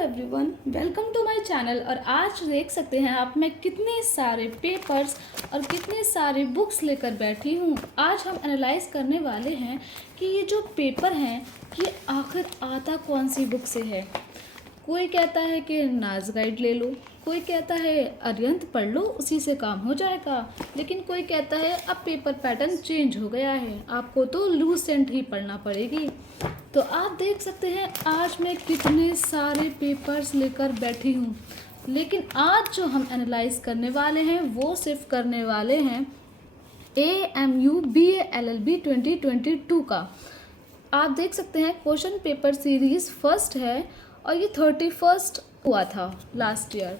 Everyone, welcome to my channel. और आज देख सकते हैं आप मैं कितने सारे पेपर्स और कितने सारे बुक्स लेकर बैठी हूँ। आज हम एनालाइज करने वाले हैं कि ये जो पेपर हैं ये आखिर आता कौन सी बुक से है। कोई कहता है कि नाज गाइड ले लो, कोई कहता है अरिहंत पढ़ लो उसी से काम हो जाएगा, लेकिन कोई कहता है अब पेपर पैटर्न चेंज हो गया है, आपको तो लूसेंट ही पढ़ना पड़ेगी। तो आप देख सकते हैं आज मैं कितने सारे पेपर्स लेकर बैठी हूँ, लेकिन आज जो हम एनालाइज करने वाले हैं वो सिर्फ करने वाले हैं AMU BA LLB 2022 का। आप देख सकते हैं क्वेश्चन पेपर सीरीज फर्स्ट है और ये 31 हुआ था लास्ट ईयर।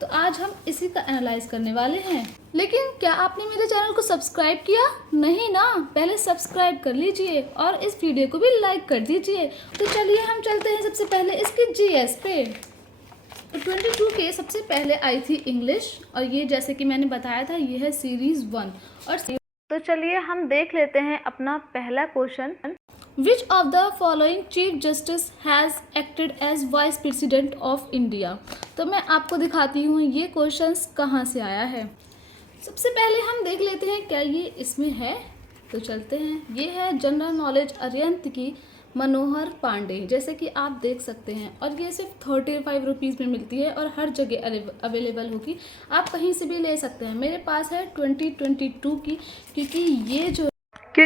तो आज हम इसी का एनालाइज करने वाले हैं। लेकिन क्या आपने मेरे चैनल को सब्सक्राइब किया? नहीं ना, पहले सब्सक्राइब कर लीजिए और इस वीडियो को भी लाइक कर दीजिए। तो चलिए हम चलते हैं सबसे पहले इसके GS पे। तो 22 के सबसे पहले आई थी इंग्लिश, और ये जैसे कि मैंने बताया था ये है सीरीज 1। और तो चलिए हम देख लेते हैं अपना पहला question. Which of the following Chief Justice has acted as Vice President of India? तो मैं आपको दिखाती हूँ ये क्वेश्चंस कहाँ से आया है। सबसे पहले हम देख लेते हैं क्या ये इसमें है। तो चलते हैं, ये है जनरल नॉलेज अरिहंत की मनोहर पांडे, जैसे कि आप देख सकते हैं। और ये सिर्फ 35 रुपीज़ में मिलती है और हर जगह अवेलेबल होगी, आप कहीं से भी ले सकते हैं। मेरे पास है 2022 की, क्योंकि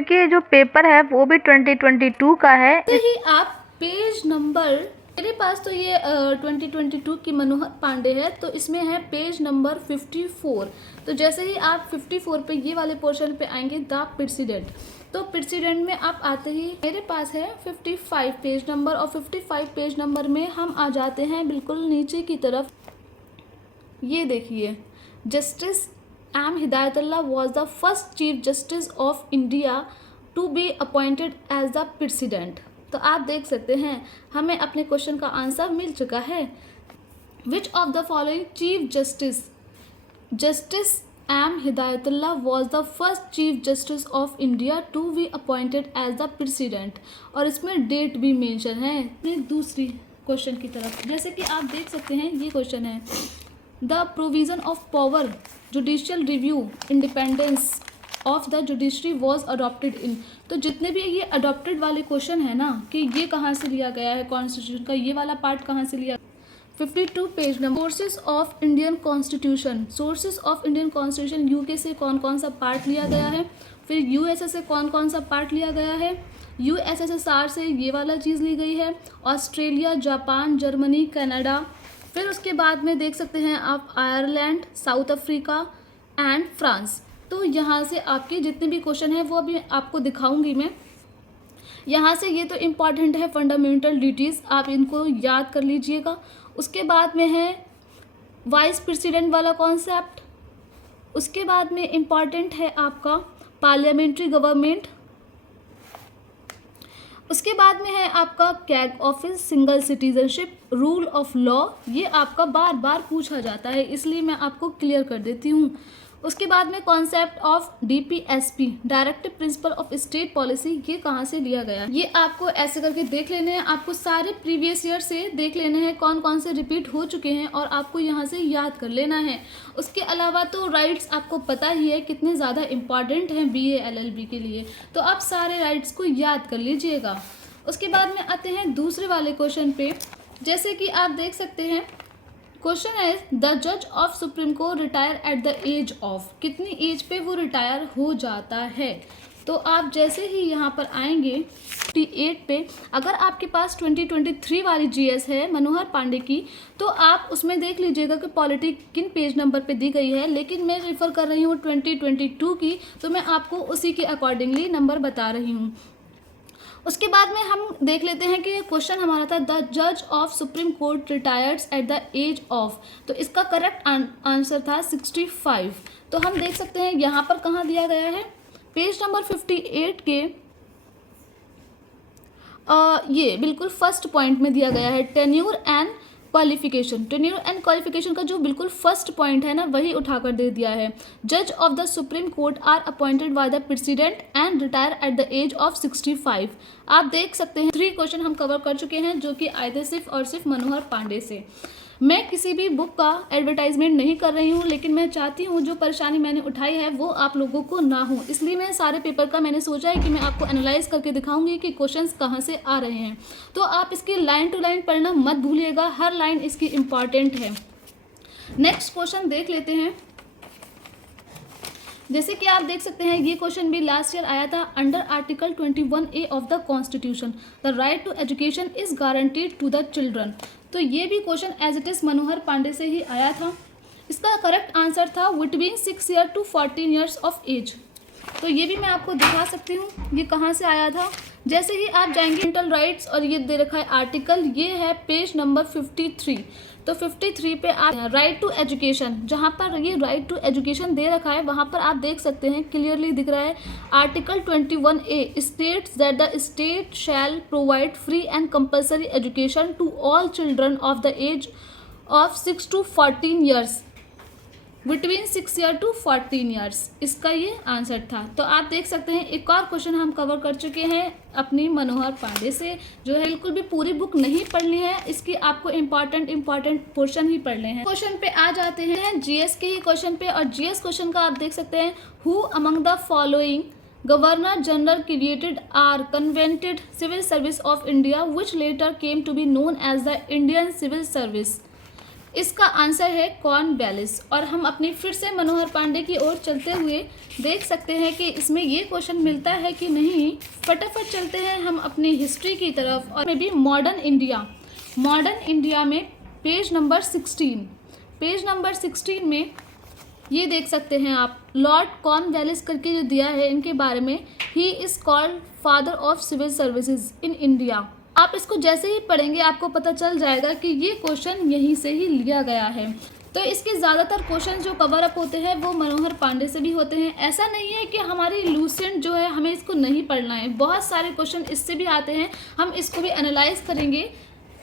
ये जो पेपर है वो भी 2022 का है। ही आप पेज नंबर, मेरे पास तो ये 2022 की मनोहर पांडे है, तो इसमें है पेज नंबर 54। तो जैसे ही आप 54 पे ये वाले पोर्शन पे आएंगे द प्रेसिडेंट, तो प्रेसिडेंट में आप आते ही मेरे पास है 55 पेज नंबर, और 55 पेज नंबर में हम आ जाते हैं बिल्कुल नीचे की तरफ। ये देखिए, justice M. Hidayatullah was the first Chief Justice of India to be appointed as the President। तो आप देख सकते हैं हमें अपने क्वेश्चन का आंसर मिल चुका है। Which of the following Chief Justice M. Hidayatullah was the first Chief Justice of India to be appointed as the President, और इसमें डेट भी मेंशन है। दूसरी क्वेश्चन की तरफ, जैसे कि आप देख सकते हैं ये क्वेश्चन है the provision of power judicial review independence of the judiciary was adopted in. तो जितने भी ये अडॉप्टेड वाले क्वेश्चन है ना, कि ये कहाँ से लिया गया है कॉन्स्टिट्यूशन का, ये वाला पार्ट कहाँ से लिया। 52 page number, sources of Indian constitution. Sources of Indian constitution, UK से कौन कौन सा पार्ट लिया गया है, फिर यूएसए से कौन कौन सा पार्ट लिया गया है, USSR से ये वाला चीज़ ली गई है, ऑस्ट्रेलिया, जापान, जर्मनी, कनाडा, फिर उसके बाद में देख सकते हैं आप Ireland, south Africa and France. तो यहाँ से आपके जितने भी क्वेश्चन हैं वो अभी आपको दिखाऊंगी मैं। यहाँ से ये तो इम्पॉर्टेंट है फंडामेंटल ड्यूटीज़, आप इनको याद कर लीजिएगा। उसके बाद में है वाइस प्रेसिडेंट वाला कॉन्सेप्ट। उसके बाद में इम्पॉर्टेंट है आपका पार्लियामेंट्री गवर्नमेंट। उसके बाद में है आपका CAG office, single citizenship, rule of law. ये आपका बार बार पूछा जाता है, इसलिए मैं आपको क्लियर कर देती हूँ। उसके बाद में concept of DPSP, directive principle of state policy, ये कहाँ से लिया गया, ये आपको ऐसे करके देख लेने हैं। आपको सारे प्रीवियस ईयर से देख लेने हैं कौन कौन से रिपीट हो चुके हैं, और आपको यहाँ से याद कर लेना है। उसके अलावा तो राइट्स आपको पता ही है कितने ज़्यादा इम्पॉर्टेंट हैं BA LLB के लिए, तो आप सारे राइट्स को याद कर लीजिएगा। उसके बाद में आते हैं दूसरे वाले क्वेश्चन पे, जैसे कि आप देख सकते हैं क्वेश्चन है द जज of supreme court retire at the age of. कितनी एज पे वो रिटायर हो जाता है। तो आप जैसे ही यहाँ पर आएंगे 58 पे, अगर आपके पास 2023 वाली GS है मनोहर पांडे की, तो आप उसमें देख लीजिएगा कि पॉलिटी किन पेज नंबर पे दी गई है, लेकिन मैं रेफ़र कर रही हूँ 2022 की, तो मैं आपको उसी के अकॉर्डिंगली नंबर बता रही हूँ। उसके बाद में हम देख लेते हैं कि क्वेश्चन हमारा था द जज of supreme court retires at the age of, तो इसका करेक्ट आंसर था 65। तो हम देख सकते हैं यहाँ पर कहाँ दिया गया है, पेज नंबर 58 के ये बिल्कुल फर्स्ट पॉइंट में दिया गया है tenure and qualification, tenure and qualification का जो बिल्कुल फर्स्ट पॉइंट है ना वही उठाकर दे दिया है। जज of the supreme court are appointed by the president and retire at the age of 65। आप देख सकते हैं 3 क्वेश्चन हम कवर कर चुके हैं जो कि आए थे सिर्फ और सिर्फ मनोहर पांडे से। मैं किसी भी बुक का एडवर्टाइजमेंट नहीं कर रही हूँ, लेकिन मैं चाहती हूँ जो परेशानी मैंने उठाई है वो आप लोगों को ना हो, इसलिए मैं सारे पेपर का मैंने सोचा है कि मैं आपको एनालाइज करके दिखाऊंगी कि क्वेश्चंस कहाँ से आ रहे हैं। तो आप इसकी लाइन टू लाइन पढ़ना मत भूलिएगा, हर लाइन इसकी इम्पॉर्टेंट है। नेक्स्ट क्वेश्चन देख लेते हैं। जैसे कि आप देख सकते हैं ये क्वेश्चन भी लास्ट ईयर आया था। Under article 21A of the constitution the right to education is guaranteed to the children. तो ये भी question as it is Manohar Pandey से ही आया था। इसका करेक्ट आंसर था between 6 year to 14 years of age. तो ये भी मैं आपको दिखा सकती हूँ ये कहाँ से आया था। जैसे ही आप जाएंगे फंडामेंटल राइट्स और ये दे रखा है आर्टिकल, ये है पेज नंबर 53। तो 53 पे आप राइट टू एजुकेशन, जहाँ पर ये राइट टू एजुकेशन दे रखा है वहाँ पर आप देख सकते हैं क्लियरली दिख रहा है article 21A states that the state shall provide free and compulsory education to all children of the age of 6 to 14 years, between 6 year to 14 years. इसका ये आंसर था। तो आप देख सकते हैं एक और क्वेश्चन हम कवर कर चुके हैं अपनी मनोहर पांडे से, जो है बिल्कुल भी पूरी बुक नहीं पढ़नी है, इसकी आपको इम्पॉर्टेंट पोर्शन ही पढ़ने हैं। क्वेश्चन पे आ जाते हैं जीएस के ही क्वेश्चन पे, और जीएस क्वेश्चन का आप देख सकते हैं who among the following governor general created or convented civil service of India which later came to be known as the Indian civil service. इसका आंसर है कॉर्नवालिस। और हम अपनी फिर से मनोहर पांडे की ओर चलते हुए देख सकते हैं कि इसमें ये क्वेश्चन मिलता है कि नहीं। फटाफट चलते हैं हम अपनी हिस्ट्री की तरफ, और में भी मॉडर्न इंडिया में पेज नंबर 16 में ये देख सकते हैं आप लॉर्ड कॉर्नवालिस करके जो दिया है इनके बारे में, he is called father of civil services in India. आप इसको जैसे ही पढ़ेंगे आपको पता चल जाएगा कि ये क्वेश्चन यहीं से ही लिया गया है। तो इसके ज़्यादातर क्वेश्चन जो कवर अप होते हैं वो मनोहर पांडे से भी होते हैं। ऐसा नहीं है कि हमारी लूसेंट जो है हमें इसको नहीं पढ़ना है, बहुत सारे क्वेश्चन इससे भी आते हैं, हम इसको भी एनालाइज करेंगे।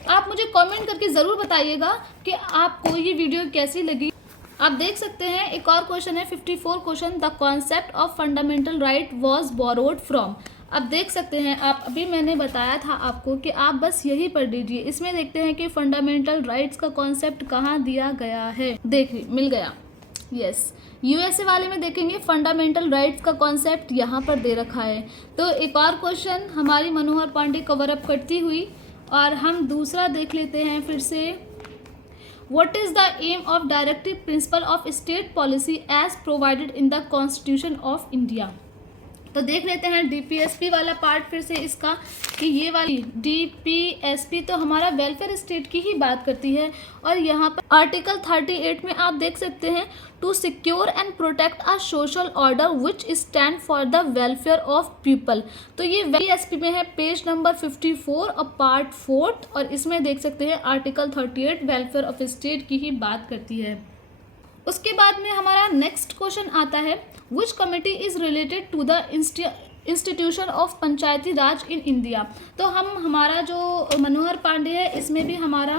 आप मुझे कमेंट करके ज़रूर बताइएगा कि आपको ये वीडियो कैसी लगी। आप देख सकते हैं एक और क्वेश्चन है 54 question, the concept of fundamental right was borrowed from. अब देख सकते हैं आप, अभी मैंने बताया था आपको कि आप बस यही पढ़ लीजिए। इसमें देखते हैं कि फंडामेंटल राइट्स का कॉन्सेप्ट कहाँ दिया गया है। देखिए मिल गया, यस। यूएसए वाले में देखेंगे फंडामेंटल राइट्स का कॉन्सेप्ट यहाँ पर दे रखा है। तो एक और क्वेश्चन हमारी मनोहर पांडे कवर अप करती हुई, और हम दूसरा देख लेते हैं फिर से। What is the aim of directive principle of state policy as provided in the Constitution of India? तो देख लेते हैं डीपीएसपी वाला पार्ट फिर से इसका, कि ये वाली डीपीएसपी तो हमारा वेलफेयर स्टेट की ही बात करती है। और यहाँ पर आर्टिकल 38 में आप देख सकते हैं to secure and protect a social order which stand for the welfare of people. तो ये डीपीएसपी में है पेज नंबर 54 और पार्ट 4, और इसमें देख सकते हैं आर्टिकल 38 वेलफेयर ऑफ स्टेट की ही बात करती है। उसके बाद में हमारा नेक्स्ट क्वेश्चन आता है which committee is related to the institution of Panchayati Raj in India. तो हमारा जो मनोहर पांडे है इसमें भी हमारा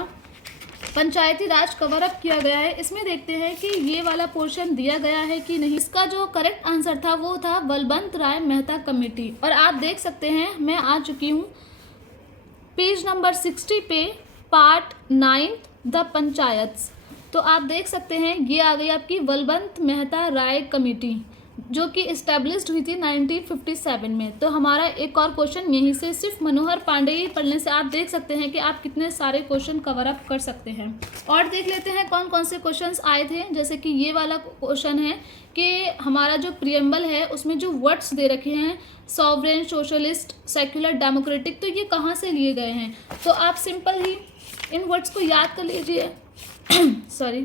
पंचायती राज कवर अप किया गया है। इसमें देखते हैं कि ये वाला पोर्शन दिया गया है कि नहीं। इसका जो करेक्ट आंसर था वो था बलवंत राय मेहता कमेटी। और आप देख सकते हैं मैं आ चुकी हूँ पेज नंबर 60 पे, पार्ट 9 द पंचायत्स। तो आप देख सकते हैं ये आ गई आपकी बलवंत मेहता राय कमेटी, जो कि इस्टेब्लिश्ड हुई थी 1957 में। तो हमारा एक और क्वेश्चन यहीं से, सिर्फ मनोहर पांडे ही पढ़ने से आप देख सकते हैं कि आप कितने सारे क्वेश्चन कवर अप कर सकते हैं। और देख लेते हैं कौन कौन से क्वेश्चंस आए थे। जैसे कि ये वाला क्वेश्चन है कि हमारा जो प्रियम्बल है उसमें जो वर्ड्स दे रखे हैं सॉवरेन, सोशलिस्ट, सेक्युलर, डेमोक्रेटिक, तो ये कहाँ से लिए गए हैं। तो आप सिंपल ही इन वर्ड्स को याद कर लीजिए। सॉरी,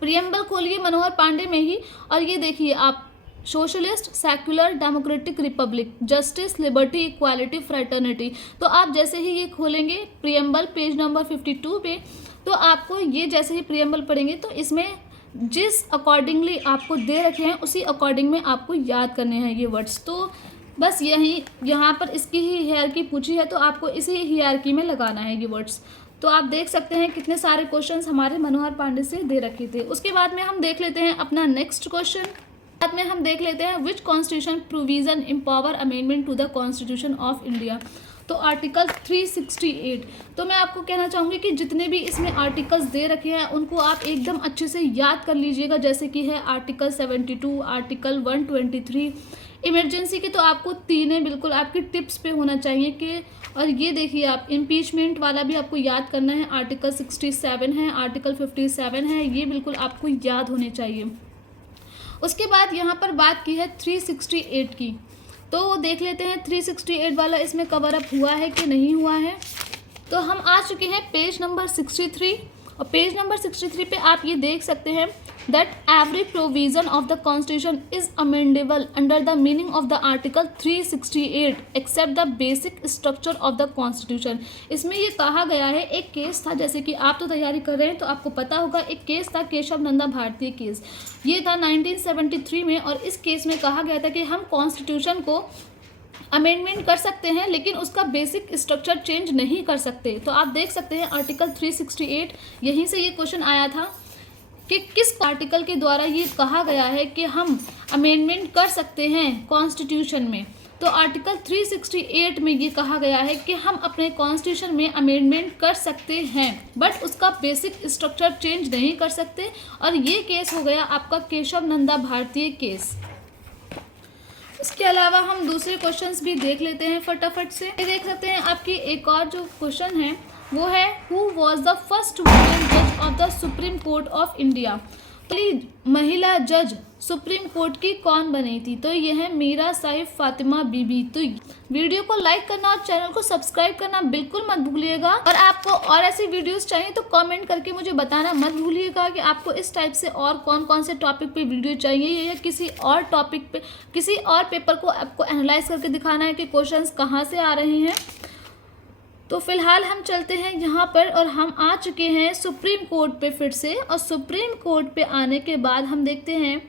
प्रियम्बल खोलिए मनोहर पांडे में ही, और ये देखिए आप socialist, secular, democratic, Republic, justice, liberty, equality, fraternity. तो आप जैसे ही ये खोलेंगे प्रियम्बल पेज नंबर 52 पे, तो आपको ये जैसे ही प्रियम्बल पढ़ेंगे तो इसमें जिस अकॉर्डिंगली आपको दे रखे हैं उसी अकॉर्डिंग में आपको याद करने हैं ये वर्ड्स। तो बस यहाँ पर इसकी ही हियरकी पूछी है तो आपको इसी हियरकी में लगाना है ये वर्ड्स। तो आप देख सकते हैं कितने सारे क्वेश्चंस हमारे मनोहर पांडे से दे रखे थे। उसके बाद में हम देख लेते हैं अपना नेक्स्ट क्वेश्चन। बाद में हम देख लेते हैं which constitution provision empower amendment to the constitution of India. तो आर्टिकल 368। तो मैं आपको कहना चाहूँगी कि जितने भी इसमें आर्टिकल्स दे रखे हैं उनको आप एकदम अच्छे से याद कर लीजिएगा, जैसे कि है आर्टिकल 72, आर्टिकल 123। इमरजेंसी के तो आपको तीनों बिल्कुल आपकी टिप्स पे होना चाहिए कि, और ये देखिए आप इम्पीचमेंट वाला भी आपको याद करना है, आर्टिकल 67 है, आर्टिकल 57 है, ये बिल्कुल आपको याद होने चाहिए। उसके बाद यहाँ पर बात की है 368 की, तो देख लेते हैं 368 वाला इसमें कवर अप हुआ है कि नहीं हुआ है। तो हम आ चुके हैं पेज नंबर 63, और पेज नंबर 63 पे आप ये देख सकते हैं that every provision of the constitution is amendable under the meaning of the article 368 except the basic structure of the constitution. इसमें ये कहा गया है, एक केस था, जैसे कि आप तो तैयारी कर रहे हैं तो आपको पता होगा, एक केस था केशव नंदा भारती केस, ये था 1973 में, और इस केस में कहा गया था कि हम कॉन्स्टिट्यूशन को अमेंडमेंट कर सकते हैं लेकिन उसका बेसिक स्ट्रक्चर चेंज नहीं कर सकते। तो आप देख सकते हैं आर्टिकल 368, यहीं से ये क्वेश्चन आया था कि किस आर्टिकल के द्वारा ये कहा गया है कि हम अमेंडमेंट कर सकते हैं कॉन्स्टिट्यूशन में। तो आर्टिकल 368 में ये कहा गया है कि हम अपने कॉन्स्टिट्यूशन में अमेंडमेंट कर सकते हैं बट उसका बेसिक स्ट्रक्चर चेंज नहीं कर सकते, और ये केस हो गया आपका केशव नंदा भारतीय केस। इसके अलावा हम दूसरे क्वेश्चंस भी देख लेते हैं फटाफट से। ये देख सकते हैं आपकी एक और जो क्वेश्चन है वो है who was the first women जज of the supreme court of India. पहली महिला जज सुप्रीम कोर्ट की कौन बनी थी? तो यह है मीरा साहिब फातिमा बीबी। तो वीडियो को लाइक करना और चैनल को सब्सक्राइब करना बिल्कुल मत भूलिएगा, और आपको और ऐसी वीडियोस चाहिए तो कमेंट करके मुझे बताना मत भूलिएगा कि आपको इस टाइप से और कौन कौन से टॉपिक पे वीडियो चाहिए, या किसी और टॉपिक पे किसी और पेपर को आपको एनालाइज करके दिखाना है कि क्वेश्चंस कहाँ से आ रहे हैं। तो फिलहाल हम चलते हैं यहाँ पर, और हम आ चुके हैं सुप्रीम कोर्ट पे फिर से, और सुप्रीम कोर्ट पे आने के बाद हम देखते हैं,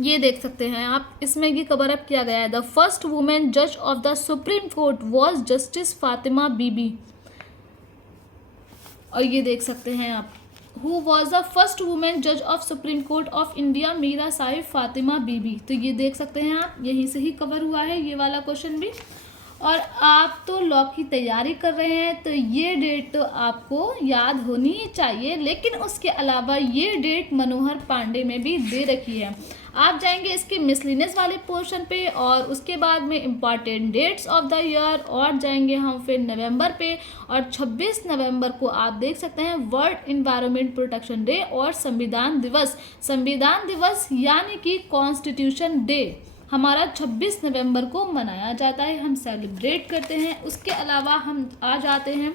ये देख सकते हैं आप, इसमें ये कवर अप किया गया है द फर्स्ट वुमेन जज of the supreme court was justice Fatima Bibi. और ये देख सकते हैं आप, who was the first women जज of supreme court of India, Meera Sahib Fatima Bibi. तो ये देख सकते हैं आप, यहीं से ही कवर हुआ है ये वाला क्वेश्चन भी। और आप तो लॉ की तैयारी कर रहे हैं तो ये डेट तो आपको याद होनी ही चाहिए, लेकिन उसके अलावा ये डेट मनोहर पांडे में भी दे रखी है। आप जाएंगे इसके मिसलिनियस वाले पोर्शन पे, और उसके बाद में important dates of the year, और जाएंगे हम फिर नवंबर पे, और 26 नवंबर को आप देख सकते हैं वर्ल्ड इन्वायरमेंट प्रोटेक्शन डे और संविधान दिवस। संविधान दिवस यानी कि कॉन्स्टिट्यूशन डे हमारा 26 नवंबर को मनाया जाता है, हम सेलिब्रेट करते हैं। उसके अलावा हम आ जाते हैं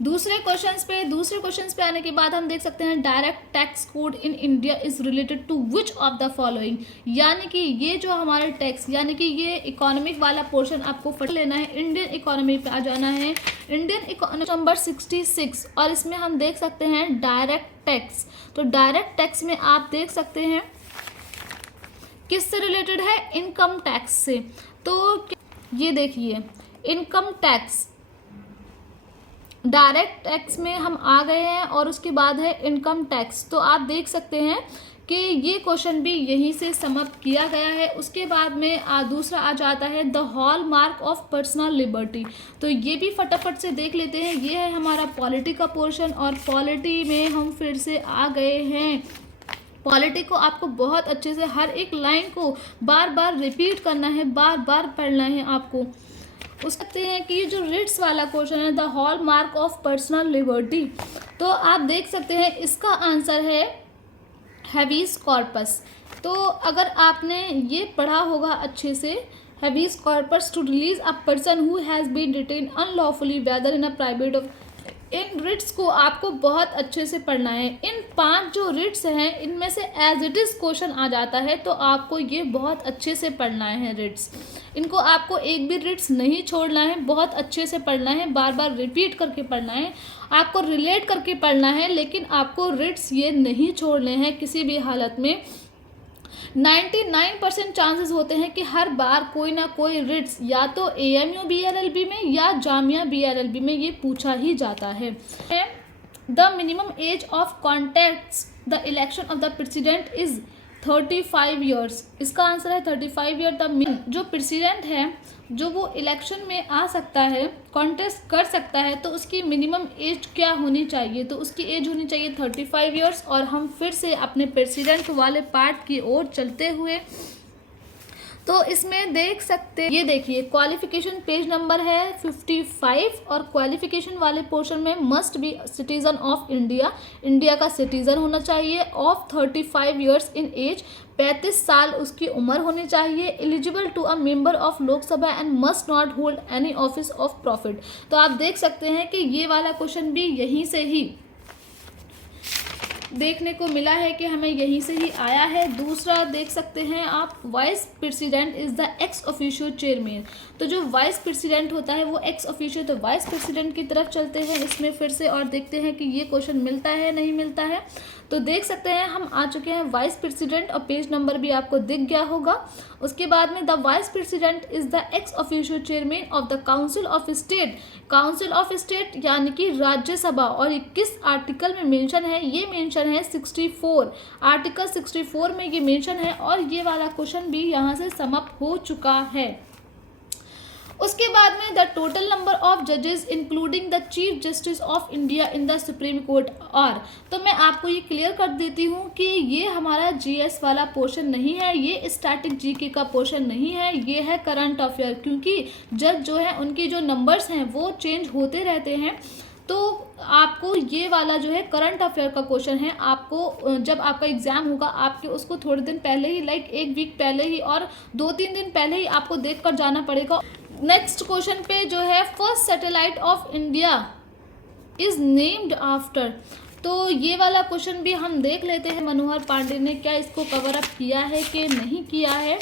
दूसरे क्वेश्चंस पे। दूसरे क्वेश्चंस पे आने के बाद हम देख सकते हैं direct tax code in India is related to which of the following. यानी कि ये जो हमारे टैक्स, यानी कि ये इकोनॉमिक वाला पोर्शन आपको फट लेना है, इंडियन इकोनॉमी पे आ जाना है, इंडियन इकोनॉमी नंबर 66, और इसमें हम देख सकते हैं डायरेक्ट टैक्स। तो डायरेक्ट टैक्स में आप देख सकते हैं किससे रिलेटेड है, इनकम टैक्स से। तो ये देखिए इनकम टैक्स, डायरेक्ट टैक्स में हम आ गए हैं, और उसके बाद है इनकम टैक्स। तो आप देख सकते हैं कि ये क्वेश्चन भी यहीं से समाप्त किया गया है। उसके बाद में दूसरा आ जाता है the hall mark of personal liberty. तो ये भी फटाफट से देख लेते हैं, ये है हमारा पॉलिटी का पोर्शन, और पॉलिटी में हम फिर से आ गए हैं। पॉलिटी को आपको बहुत अच्छे से हर एक लाइन को बार बार रिपीट करना है, बार बार पढ़ना है आपको। उस सकते हैं कि ये जो रिट्स वाला क्वेश्चन है the hall mark of personal liberty, तो आप देख सकते हैं इसका आंसर है हैबीस कॉर्पस। तो अगर आपने ये पढ़ा होगा अच्छे से, habeas corpus to release a person who has been detain unlawfully whether in a private of. इन रिट्स को आपको बहुत अच्छे से पढ़ना है। इन 5 जो रिट्स हैं इनमें से एज इट इज़ क्वेश्चन आ जाता है, तो आपको ये बहुत अच्छे से पढ़ना है रिट्स। इनको आपको एक भी रिट्स नहीं छोड़ना है, बहुत अच्छे से पढ़ना है, बार बार रिपीट करके पढ़ना है, आपको रिलेट करके पढ़ना है, लेकिन आपको रिट्स ये नहीं छोड़ने हैं किसी भी हालत में। 99% चांसेस होते हैं कि हर बार कोई ना कोई रिट्स या तो AMU BLLB में या जामिया BLLB में ये पूछा ही जाता है। The minimum age of contest the election of the president is 35 years. इसका आंसर है 35 ईयर। द जो प्रेसिडेंट है जो वो इलेक्शन में आ सकता है, कॉन्टेस्ट कर सकता है, तो उसकी मिनिमम एज क्या होनी चाहिए? तो उसकी एज होनी चाहिए 35 ईयर्स। और हम फिर से अपने प्रेसिडेंट वाले पार्ट की ओर चलते हुए तो इसमें देख सकते, ये देखिए क्वालिफिकेशन पेज नंबर है 55 और क्वालिफिकेशन वाले पोर्शन में must be citizen of India, India का सिटीजन होना चाहिए, ऑफ 35 ईयर्स इन एज, 35 साल उसकी उम्र होनी चाहिए, eligible to a member of Lok Sabha and must not hold any office of profit. तो आप देख सकते हैं कि ये वाला क्वेश्चन भी यहीं से ही देखने को मिला है कि हमें यहीं से ही आया है। दूसरा देख सकते हैं आप, vice president is the ex officio chairman. तो जो वाइस प्रेसिडेंट होता है वो एक्स ऑफिशियो, तो वाइस प्रेसिडेंट की तरफ चलते हैं इसमें फिर से और देखते हैं कि ये क्वेश्चन मिलता है नहीं मिलता है। तो देख सकते हैं हम आ चुके हैं वाइस प्रेसिडेंट और पेज नंबर भी आपको दिख गया होगा। उसके बाद में the vice president is the ex officio chairman of the council of state. Council of state यानी कि राज्यसभा, और 21 आर्टिकल में मेंशन है, ये मेंशन है 64, आर्टिकल 64 में ये मेंशन है। और ये वाला क्वेश्चन भी यहाँ से समाप्त हो चुका है। उसके बाद में द टोटल नंबर ऑफ जजेस including the chief justice of India in the supreme court are. तो मैं आपको ये क्लियर कर देती हूँ कि ये हमारा GS वाला पोर्शन नहीं है, ये स्टैटिक GK का पोर्शन नहीं है, ये है करंट अफेयर। क्योंकि जज जो है उनके जो नंबर्स हैं वो चेंज होते रहते हैं, तो आपको ये वाला जो है करंट अफेयर का क्वेश्चन है, आपको जब आपका एग्जाम होगा आपके उसको थोड़े दिन पहले ही, लाइक 1 वीक पहले ही और 2-3 दिन पहले ही आपको देख कर जाना पड़ेगा। नेक्स्ट क्वेश्चन पे जो है first satellite of India is named after. तो ये वाला क्वेश्चन भी हम देख लेते हैं मनोहर पांडे ने क्या इसको कवर अप किया है कि नहीं किया है।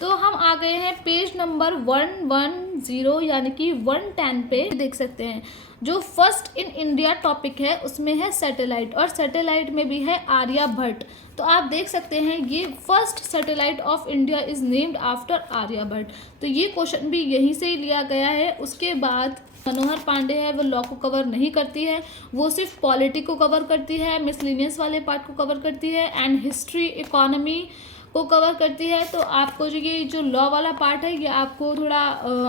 तो हम आ गए हैं पेज नंबर 110 यानी कि 110 पे। देख सकते हैं जो फर्स्ट इन इंडिया टॉपिक है उसमें है सैटेलाइट, और सैटेलाइट में भी है आर्यभट्ट। तो आप देख सकते हैं ये first satellite of India is named after Aryabhata. तो ये क्वेश्चन भी यहीं से ही लिया गया है। उसके बाद मनोहर पांडे है वो लॉ को कवर नहीं करती है, वो सिर्फ पॉलिटी को कवर करती है, मिसलिनियस वाले पार्ट को कवर करती है एंड हिस्ट्री इकोनॉमी को कवर करती है। तो आपको जो ये जो लॉ वाला पार्ट है ये आपको थोड़ा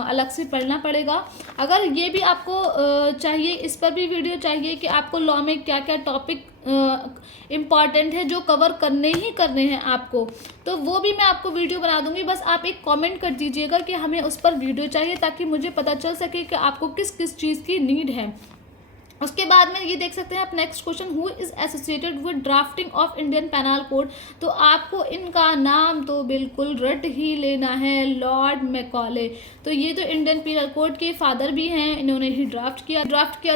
अलग से पढ़ना पड़ेगा। अगर ये भी आपको चाहिए, इस पर भी वीडियो चाहिए कि आपको लॉ में क्या क्या टॉपिक इम्पॉर्टेंट है जो कवर करने ही करने हैं आपको, तो वो भी मैं आपको वीडियो बना दूंगी। बस आप एक कमेंट कर दीजिएगा कि हमें उस पर वीडियो चाहिए, ताकि मुझे पता चल सके कि आपको किस किस चीज़ की नीड है। उसके बाद में ये देख सकते हैं आप next question, who is associated with drafting of Indian penal code. तो आपको इनका नाम तो बिल्कुल रट ही लेना है, लॉर्ड मैकॉले। तो ये तो इंडियन पेनल कोड के फादर भी हैं, इन्होंने ही ड्राफ्ट किया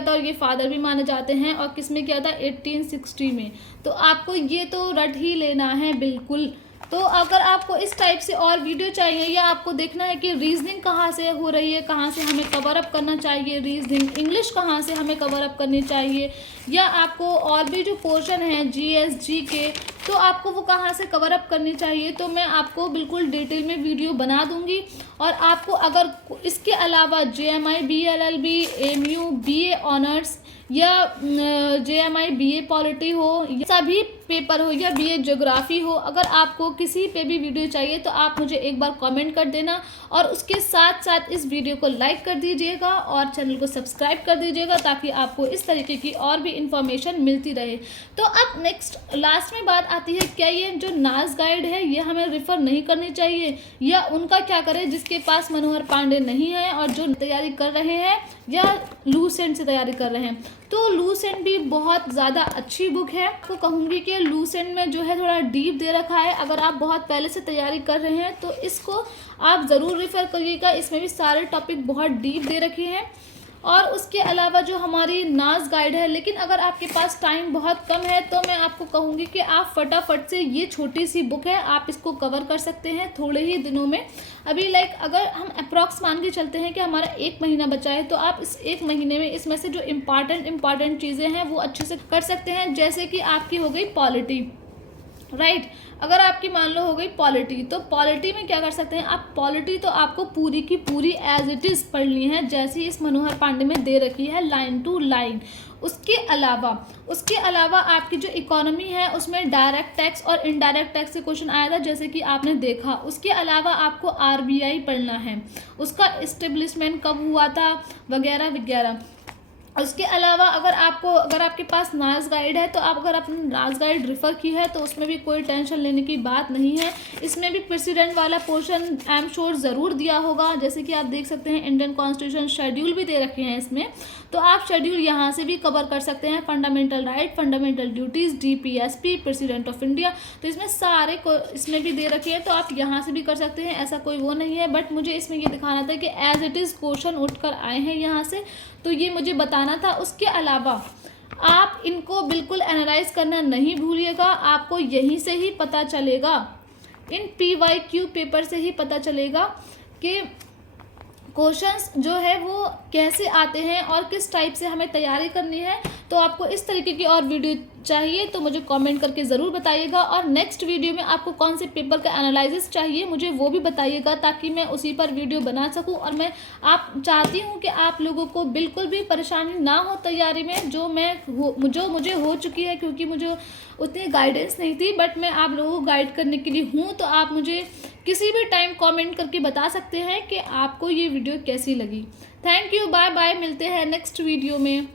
था और ये फादर भी माने जाते हैं। और किस में किया था? 1860 में। तो आपको ये तो रट ही लेना है बिल्कुल। तो अगर आपको इस टाइप से और वीडियो चाहिए, या आपको देखना है कि रीजनिंग कहाँ से हो रही है, कहाँ से हमें कवर अप करना चाहिए, रीजनिंग इंग्लिश कहाँ से हमें कवर अप करनी चाहिए, या आपको और भी जो पोर्शन है GS GK तो आपको वो कहाँ से कवर अप करनी चाहिए, तो मैं आपको बिल्कुल डिटेल में वीडियो बना दूंगी। और आपको अगर इसके अलावा JMI BLLB AMU BA honours या JMI BA पॉलिटी हो, या सभी पेपर हो, या BA ज्योग्राफी हो, अगर आपको किसी पे भी वीडियो चाहिए तो आप मुझे एक बार कमेंट कर देना। और उसके साथ साथ इस वीडियो को लाइक कर दीजिएगा और चैनल को सब्सक्राइब कर दीजिएगा, ताकि आपको इस तरीके की और भी इन्फॉर्मेशन मिलती रहे। तो अब नेक्स्ट लास्ट में बात आती है, क्या ये जो नाज गाइड है ये हमें रेफ़र नहीं करनी चाहिए, या उनका क्या करें जिसके पास मनोहर पांडे नहीं है और जो तैयारी कर रहे हैं या लूसेंट से तैयारी कर रहे हैं। तो लूसेंट भी बहुत ज़्यादा अच्छी बुक है। आपको कहूँगी कि लूसेंट में जो है थोड़ा डीप दे रखा है। अगर आप बहुत पहले से तैयारी कर रहे हैं तो इसको आप ज़रूर रेफ़र करिएगा, इसमें भी सारे टॉपिक बहुत डीप दे रखे हैं। और उसके अलावा जो हमारी नाज गाइड है, लेकिन अगर आपके पास टाइम बहुत कम है तो मैं आपको कहूँगी कि आप फटाफट से, ये छोटी सी बुक है, आप इसको कवर कर सकते हैं थोड़े ही दिनों में। अभी लाइक अगर हम अप्रॉक्स मान के चलते हैं कि हमारा 1 महीना बचा है, तो आप इस 1 महीने में इसमें से जो इम्पॉर्टेंट चीज़ें हैं वो अच्छे से कर सकते हैं। जैसे कि आपकी हो गई पॉलिटी, राइट। अगर आपकी मान लो हो गई पॉलिटी, तो पॉलिटी में क्या कर सकते हैं आप, पॉलिटी तो आपको पूरी की पूरी एज इट इज़ पढ़नी है, जैसी इस मनोहर पांडे में दे रखी है लाइन टू लाइन। उसके अलावा आपकी जो इकोनॉमी है उसमें डायरेक्ट टैक्स और इनडायरेक्ट टैक्स से क्वेश्चन आया था, जैसे कि आपने देखा। उसके अलावा आपको आरबीआई पढ़ना है, उसका इस्टेब्लिशमेंट कब हुआ था वगैरह वगैरह। उसके अलावा अगर आपके पास नाज गाइड है, तो आप अगर आपने नाज गाइड रेफ़र की है तो उसमें भी कोई टेंशन लेने की बात नहीं है। इसमें भी प्रेसिडेंट वाला पोर्शन आई एम श्योर ज़रूर दिया होगा, जैसे कि आप देख सकते हैं इंडियन कॉन्स्टिट्यूशन शेड्यूल भी दे रखे हैं इसमें, तो आप शेड्यूल यहाँ से भी कवर कर सकते हैं। Fundamental right, fundamental duties, DPSP, president of India, तो इसमें सारे को इसमें भी दे रखे हैं, तो आप यहाँ से भी कर सकते हैं, ऐसा कोई वो नहीं है। बट मुझे इसमें ये दिखाना था कि एज इट इज़ क्वेश्चन उठ कर आए हैं यहाँ से, तो ये मुझे बताना था। उसके अलावा आप इनको बिल्कुल एनालाइज करना नहीं भूलिएगा, आपको यहीं से ही पता चलेगा, इन PYQ पेपर से ही पता चलेगा कि क्वेश्चंस जो है वो कैसे आते हैं और किस टाइप से हमें तैयारी करनी है। तो आपको इस तरीके की और वीडियो चाहिए तो मुझे कमेंट करके ज़रूर बताइएगा, और नेक्स्ट वीडियो में आपको कौन से पेपर का एनालिसिस चाहिए मुझे वो भी बताइएगा, ताकि मैं उसी पर वीडियो बना सकूं। और मैं चाहती हूं कि आप लोगों को बिल्कुल भी परेशानी ना हो तैयारी में, जो मुझे हो चुकी है, क्योंकि मुझे उतनी गाइडेंस नहीं थी। बट मैं आप लोगों को गाइड करने के लिए हूँ, तो आप मुझे किसी भी टाइम कमेंट करके बता सकते हैं कि आपको ये वीडियो कैसी लगी। थैंक यू, बाय बाय, मिलते हैं नेक्स्ट वीडियो में।